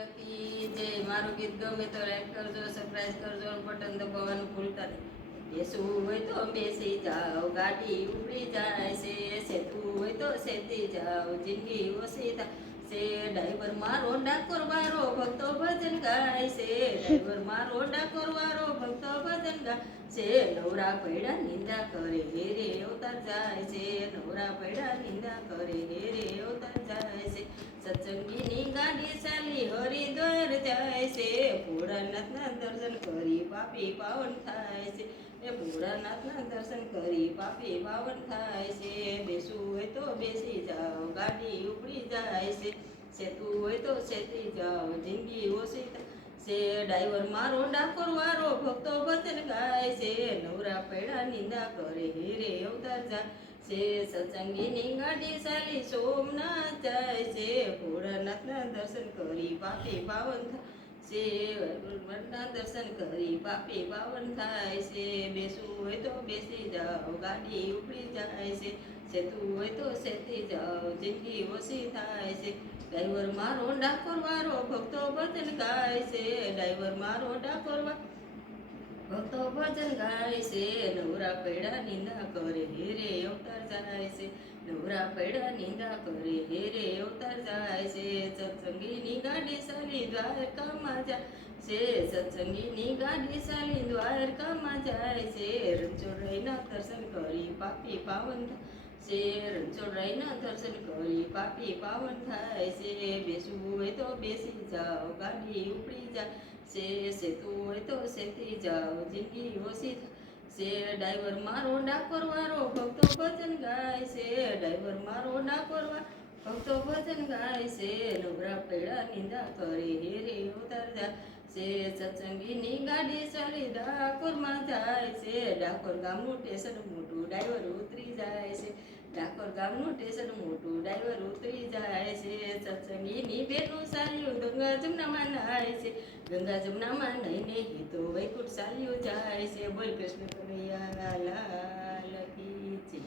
Lucky જે મારું ગીત ગમે તો લાઈક કરજો, સબસ્ક્રાઇબ કરજો અને બટન દબાવવાનું ભૂલતા નહીં. બેસવું હોય તો બેસી જાઓ, ગાડી ઉપડી જાય છે. સેતું હોય તો સેતી જાઓ, જિંદગી ઓછી થાય છે. ડ્રાઈવર મારો ડાકોર વાળો ભક્તો ભજન ગાય છે. ડ્રાઈવર મારો ડાકોર વાળો ભક્તો ભજન ગાય છે. નવરા પૈડા નિંદા કરે હેરે અવતાર જાય છે. નવરા પૈડા નિંદા કરે હેરે અવતાર જાય છે. સત્સંગીની ગાડી ચાલી હરિદ્વાર જાય છે. ભોળાનાથના દર્શન કરી પાપી પાવન થાય છે. એ ભોળાનાથના દર્શન કરી પાપી પાવન થાય છે. બેસવું હોય તો બેસી જાઓ, ગાડી ઉપડી જાય છે. સેતું હોય તો સેતી જાઓ, જિંદગી ઓછી છે. ડ્રાઈવર મારો ડાકોર વાળો ભક્તો ભજન ગાય છે. નવરા પૈડા નિંદા કરે હેરે અવતાર જાય છે. સત્સંગીની ગાડી ચાલી સોમનાથ જાય છે. ભોળાનાથના દર્શન કરી પાપી પાવન થાય છે. દર્શન કરી પાપી પાવન થાય છે. બેસવું હોય તો બેસી જાઓ, ગાડી ઉપડી જાય છે. સેતું હોય તો સેતી જાઓ, જિંદગી ઓછી થાય છે. ડ્રાઈવર મારો ડાકોર વાળો ભક્તો ભજન ગાય છે. ડ્રાઈવર મારો ડાકોર ભક્તો ભજન ગાય છે. નવરા પૈડા નિંદા કરે હેરે અવતાર જાય છે. નવરા પૈડા નિંદા કરે હેરે અવતાર જાય છે. સત્સંગીની ગાડી ચાલી દ્વારકામાં જાય છે. સત્સંગીની ગાડી ચાલી દ્વારકામાં જાય છે. રણછોડરાયના દર્શન કરી પાપી પાવન છે. રણછોડરાયના દર્શન કરી પાપી પાવન થાય છે. બેસવું હોય તો બેસી જાઓ, ગાડી ઉપડી જાય છે. સેતું હોય તો સેતી જાઓ, જિંદગી ઓછી છે. ડ્રાઈવર મારો ડાકોર વાળો ભક્તો ભજન ગાય છે. ડ્રાઈવર મારો ડાકોર વાળો ભક્તો ભજન ગાય છે. નવરા પૈડા નિંદા કરે હેરે અવતાર જાય છે. સત્સંગીની ગાડી ચાલી ડાકોરમાં જાય છે. ડાકોર ગામનું સ્ટેશન મોટું, ડ્રાઈવર ઉતરી જાય છે. ડાકોર ગામનું સ્ટેશન મોટું, ડ્રાઈવર ઉતરી જાય છે. સત્સંગીની બેનું ચાલ્યું ગંગા જમનામાં નાય છે. ગંગા જમનામાં નહીને હિતો વૈકુંઠ ચાલ્યું જાય છે. બોલ કૃષ્ણ કનૈયા લાલ કી જય.